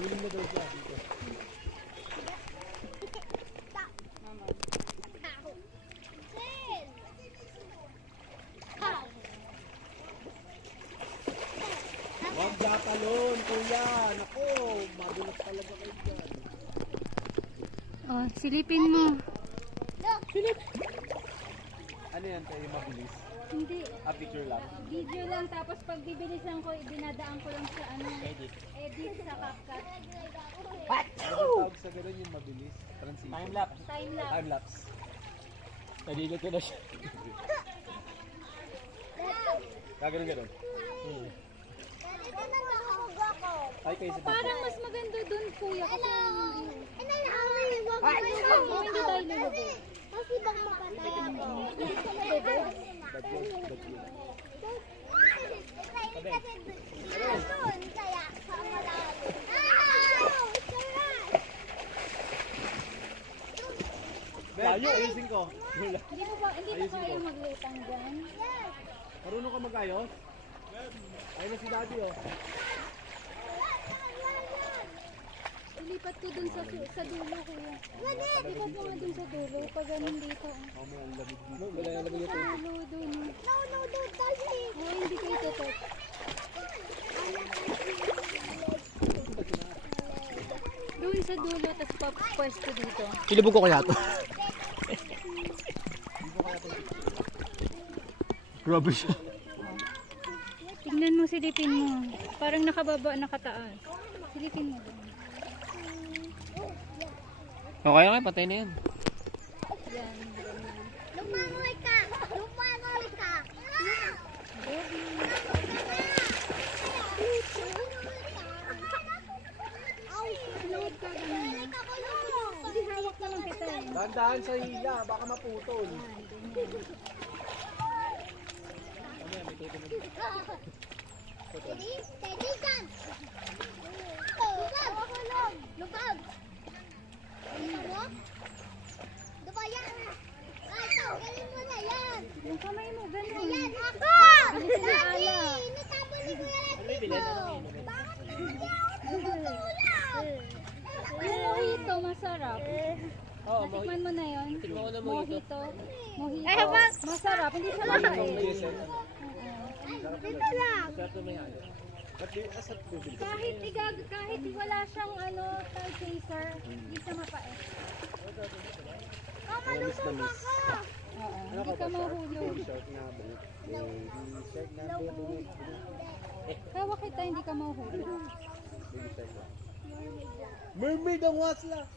Biling na daw siya dito. Huwag jatalon, kuya. Naku, madulas talaga kayo dyan. Oh, silipin mo. Silip! Ano yan kayo mabilis? Hindi. Picture lang? Video lang, tapos pag bibilisan ko, dinadaan ko lang sa ano. Edit. Edit sa CapCut. What? Ano tawag sa gano'n yung mabilis? Transition? Time-lapse. Time-lapse. Time-lapse. Nadilot ko na siya. Gano'n. Ay, kayo sa Parang mas maganda dun, kuya. Kasi hindi tayo lulubo. Kasi bang mapatay ako. Layo, ayusin ko. Hindi mo kaya maglitang dyan? Marunong ka mag-ayos? Ayun na si daddy, oh. Ilipat ko dun sa dulo, kuya. Ilipat mo nga dun sa dulo. Pag ganun dito. Oh, may ang lamig dito. Wala yung lamig dito. Sa dulo, dun. No, don't touch me. Oh, hindi kayo tutok. Doon sa dulo, tapos papwesto dito. Ilubog ko kaya ito. Grabe siya. Tingnan mo, silipin mo. Parang nakababa, nakataas. Silipin mo doon. Okay lang, patay na yan. Yan, ganyan. Lumangoy ka. Lumangoy ka. Load ka ganyan. Hindi, hawak na lang kita eh. Dahan-dahan sa hila, baka maputol. Steady, steady dyan. Lugab. Lugab. Ano? Diba yan? Ito, galing mo na yan. Yung kamay mo, ganun. Ayan, ako! Bilis na Daddy, ala. natabali ko yan dito. Bakit hindi ako tumutulak? Yung mojito, masarap. Natikman mo na yun? Tikman ko na Mojito. Mojito. Masarap, hindi siya mapait. Dito lang. Kahit wala siyang tag chaser, hindi siya mapait. Oh, malubog ako. Hindi ka mahulog. Tawa kita, hindi ka mahulog. Mermaid ang wasla.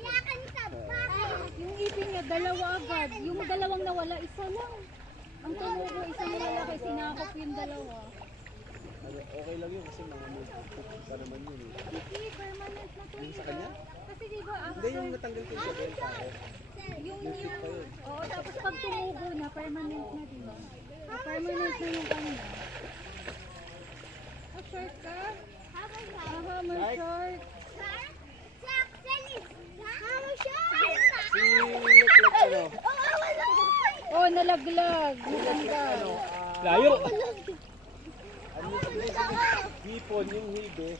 Yakan sa bakit? Yung ipin niya, dalawa agad. Yung dalawang nawala, isa lang. Ang tumubo, isa nawala kay sinakop yung dalawa. Okay lang yun kasi mga multi-purpose pa naman yun eh. Hindi, permanent na to. Yung sa kanya? Kasi diba, Hindi yung natanggal ko sa benta ko. yung oo, tapos pag tumubo na, permanent na, diba? Permanent na yung kanya. Short ka? Aha, may short. Si Leclerc ano? Oh, nalaglag. Natanggal. Layo! Ano yung hipon, yung hibe?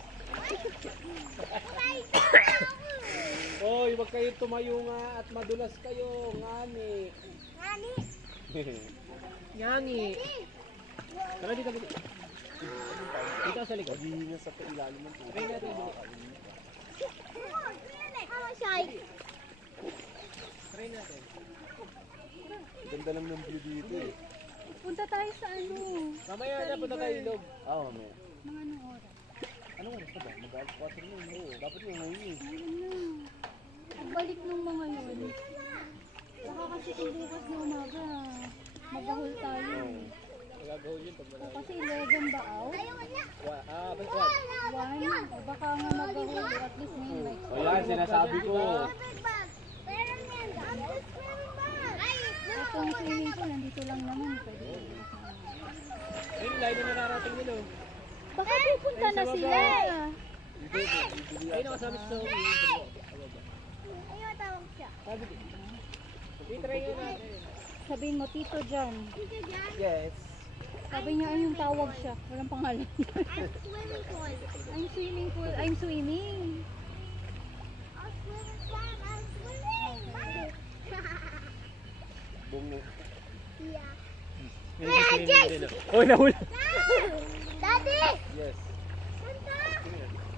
Hoy, wag kayo tumayo nga at madulas kayo, ngani. Ngani. Tara dito. Dito sa likod. Hindi na sa ilalim ng tubig. Try natin dito. Try natin. Ganda lang ng view dito eh. Punta tayo sa ano? Mamaya na punta tayo ilog. Mamaya. Mga anong oras? Anong oras na ba? Mag-alas 4 na yun. Oo, dapat yung ngayon eh. Ayun na. Pagbalik nung mga yun. Baka kasi kung bukas na umaga, magahol tayo. Magagawin yun pag malaki. Kasi 11 ba out? Ba't what? 1? Baka nga magahol at least ngayon like. O yan, sinasabi ko. Itong swimming pool, nandito lang naman. Pwede. Ayun, lahat na nararating nila. Baka pupunta na sila. Ayun, nakasama sa swimming. Ayaw tawag siya. Sabi ko. I-try yun natin. sabihin mo, Tito John. Yes. Sabi niya, ay yung tawag siya. Walang pangalan. I'm swimming pool. I'm swimming pool. I'm swimming. I'm swimming, Sam. I'm swimming. Bong na. Yeah. Oh, nahula. Daddy! Yes. Santa!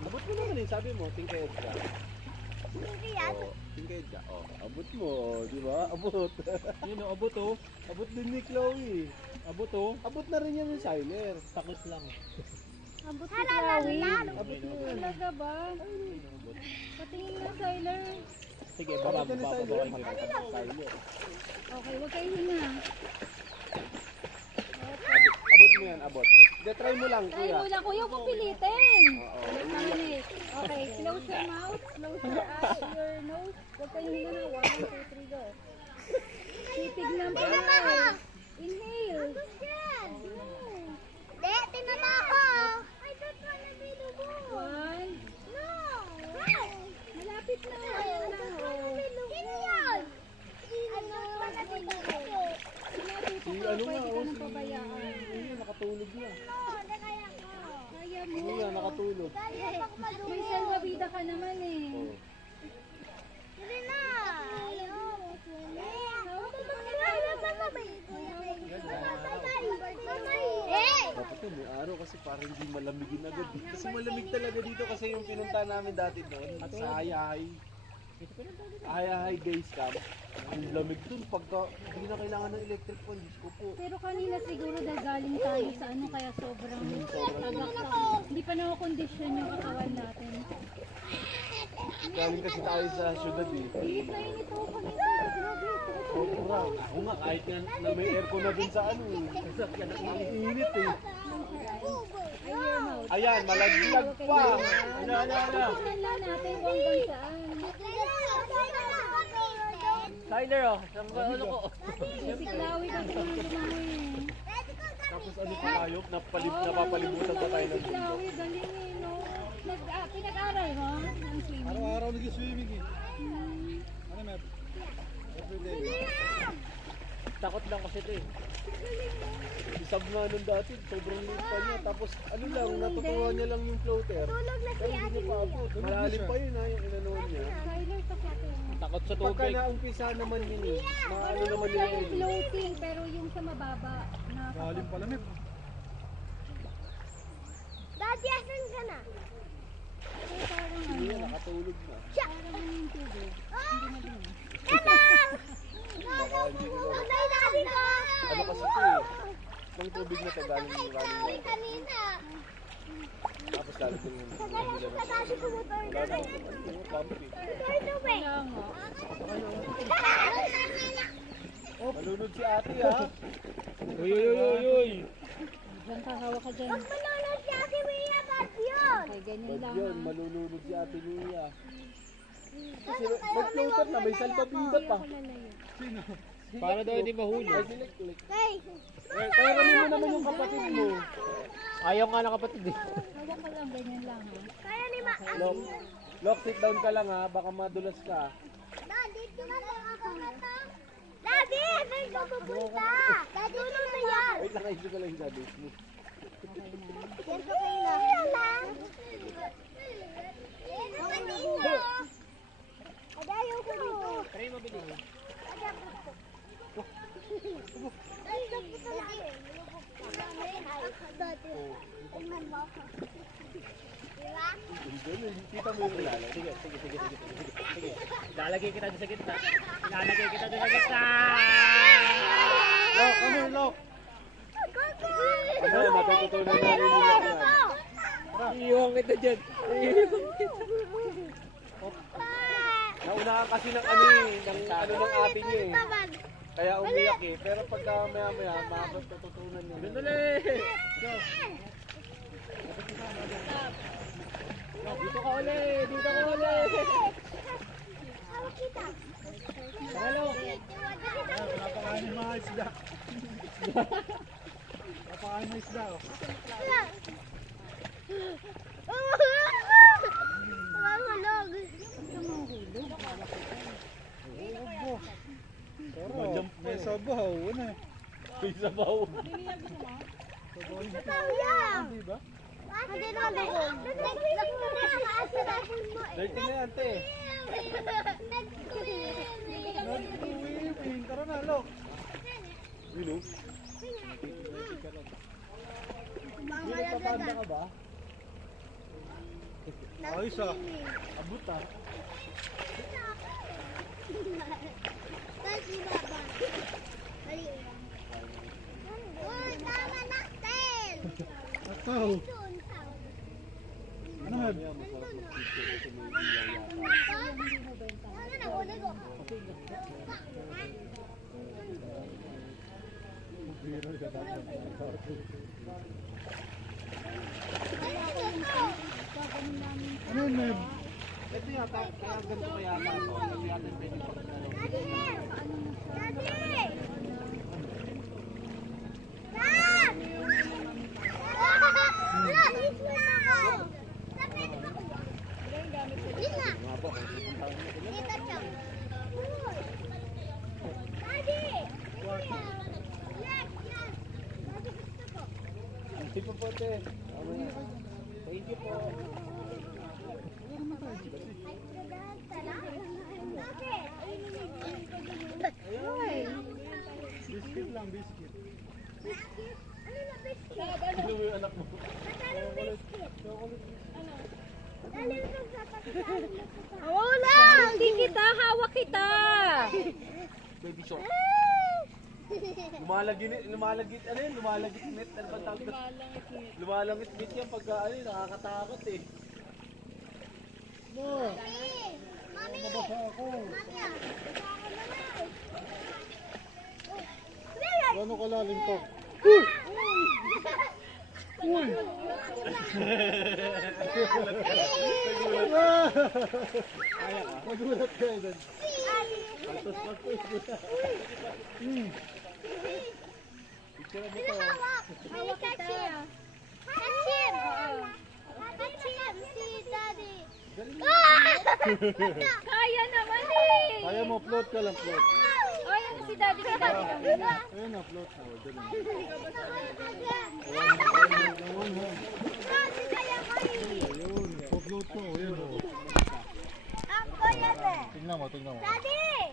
Abot mo naman eh. Sabi mo, tingkayad ka. Hindi yan. Oh, tingkayad ka. Oh, abot mo. Di ba? Abot. Yun o, abot oh. Abot din ni Chloe. Abot oh. Abot na rin yan yung Siler. Takot lang. Abot si Halala, Chloe. lalo. Abot mo. Talaga ba? Patingin na, Siler. Sige, baba mo. Siler. Okay, huwag kayo hinga. Abot mo yan, abot. Hindi, try mo lang, Try kuya. mo lang, kuya, kung pilitin. Oo. Ulit naman eh. Okay, close your mouth, close your eyes, your nose. Huwag kayo hinga na. 1, 2, 3, go. Titig ng pangay. Inhale. Hindi, tinama ako. I don't wanna be the ball. 1. No. Malapit na. I don't wanna be the ball. Sino yun? I don't wanna be the ball. Sinabi ko Si pa, ano nga, pwede ka oh, nang si... pabayaan. Ayun, nakatulog na. No, hindi kaya ko. Kaya mo. Ayun nga, nakatulog. Kaya ako madumi. May salvavida ka naman eh. Oh. Hindi na. Ayaw. Dapat yun, may araw kasi parang hindi malamigin agad. Kasi malamig talaga dito kasi yung pinunta namin dati doon sa Hayahay. Hayahay Base Camp. Ang lamig dun pagka hindi na kailangan ng electric fan. Diyos ko po. Pero kanina siguro dahil galing tayo sa ano kaya sobrang tagak. Hindi pa nakakondisyon yung katawan natin. Galing kasi tayo sa syudad eh. Init na init ako kanina. Grabe. Sobra. Ako nga kahit na may aircon na din sa ano eh. Ang init eh. Ay, your mouth. Ayan, malaglag pa. Ano. Tignan lang natin kung hanggang saan. Tyler oh, ano ko? Si Chloe kasi yung lumangoy eh. Tapos ano pa tayo? Napapalibutan pa tayo Si ng mundo. Chloe, galing eh, no? Pinag-aral mo ng swimming? Araw-araw nag-swimming eh. Ano, Mep? Everyday. Takot lang kasi ito eh. Isab nga nun dati, sobrang liit pa niya. Tapos ano lang, natutuwa niya lang yung floater. Tulog na si Pero hindi Ate niya paabot. Malalim pa yun ha, yung inanuan niya. Tyler, kapatid. Takot sa tubig. Pagka naumpisa naman yun eh. Maano naman Siya yun yung eh. floating, pero yung sa mababa na Lalim pala, Mep. Daddy, asan ka na? parang Hindi ano, na, nakatulog na. parang ano yung tubig. Emma! Patay daddy ko! Ano kasi ito eh. Yung tubig na to galing Patay yung ka, galing water. kanina. Tapos galing yung Patay ako sa daddy ko motor wala na. na. Ano yung pump eh. Turn away. Kaya nga. Malunod si ate ha. Uy. Diyan ka, hawak ka dyan. Pag manunod si Ate Mia, bad yun. Okay, ganyan Bad lang yun, ha. malulunod si ate Nia. Kasi may floater na, may salpabida pa. Ako lalayo. Para daw hindi mahuli. Ay, silik-lik. Hey, Kaya kami mo naman yung kapatid mo. Ayaw nga ng kapatid eh. Hawak ka lang, ganyan lang ha. kaya ni Ma... Lock, sit down ka lang ha, baka madulas ka. Daddy, tumalong ako na to. Daddy, saan ka pupunta? Daddy, tulong na yan. Wait lang, ayos ko lang yung sabi mo. Yan ko kayo na. Yan lang. Yan kanina. Ayaw ko dito. Try mo bilhin. Ayaw ko dito. Ay, nagpunta namin. Daddy, tingnan mo ako. Diba? Kita mo yung ilala. Sige. Lalagay kita sa gitna. Lalagay kita sa gitna. Lock, come here, lock. Ano, matututunan na rin yung lock yan. Iiwang kita dyan. Nauna ka kasi ng ano eh, ng ano ng ate niya eh. Kaya umiyak eh. Pero pagka maya-maya, matututunan niya. Dali! Dito ka ulit! Dito ka ulit! Hawak kita. Hello! Napakain ng mga isda. Napakain ng isda, oh. Mahulog. Pero, may sabaw. Ano eh? May sabaw. Sabaw yung Ikaw yan! di ba? Hindi na doon. Dirty na yan, te. Nag-swimming. Tara na, look. Wino? Nagpapanda ka ba? Ayos ah. Abot ah. Kasi baba. Mali. Uy, tama natin! Ataw. Doon, tao. Ano Meb? Ano yun Meb? Ito yata, kaya ganito kaya ata ito. Kasi yata yung pwede pag ano. Mga po, kung pupuntahan mo sila. Hindi po po, te. Thank you po. Biscuit lang, biscuit. Ano mo yung anak mo? Wala! Hindi kita, hawak kita! Baby shop. Lumalagit, ano yun? Lumalagit net. Ano ba tawag doon? Lumalangit net yan pagka, ano yun, nakakatakot eh. No, nabasa ako. Gano'n kalalim to? Uy! Nagulat kayo doon. Picture mo to. Hawak kita. Kachim! Kachim! Si Daddy! Kaya naman eh! Kaya mo, float ka lang, float. Oh, yan si daddy si daddy. Ayun na, float mo. Dali. One hand. Ayun, float mo. Ayun o. Ako yan eh. Tingnan mo, tingnan mo. Daddy!